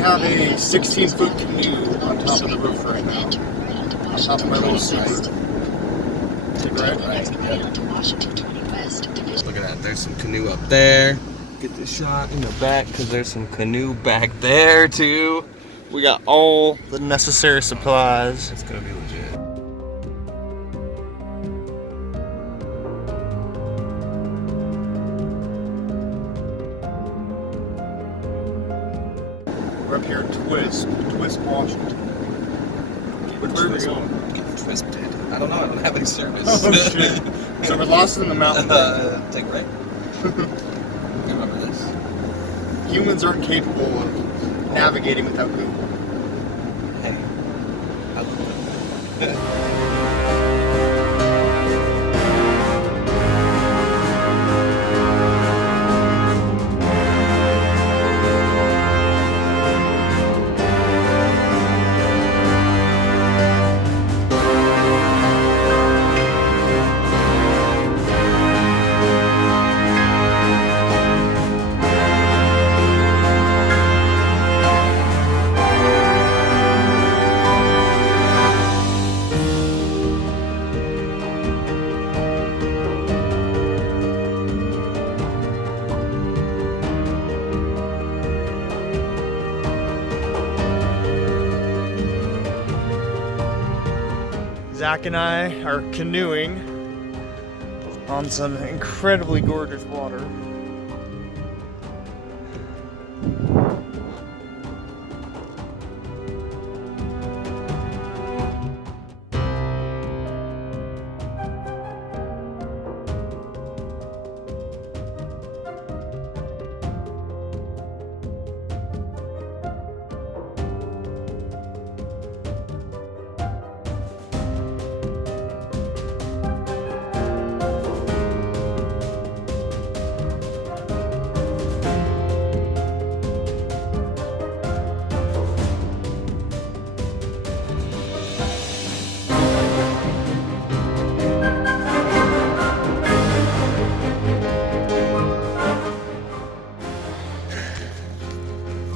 have a 16-foot canoe on top of the roof right now. On top of my little Subaru. Right? Yeah. Look at that. There's some canoe up there. Get this shot in the back because there's some canoe back there too. We got all the necessary supplies. It's gonna be legit. We're up here in Twist, Washington. Where are we going? Get twisted. I don't know. I don't have any service. Oh shit! So we're lost in the mountain. Take a break. I remember this. Humans aren't capable of navigating without Google. Hey, I love it. Zach and I are canoeing on some incredibly gorgeous water.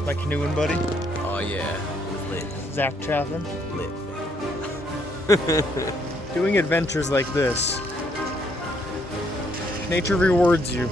My canoeing buddy, Oh yeah, lit. Zach Chaffon. Lit. Doing adventures like this, nature rewards you.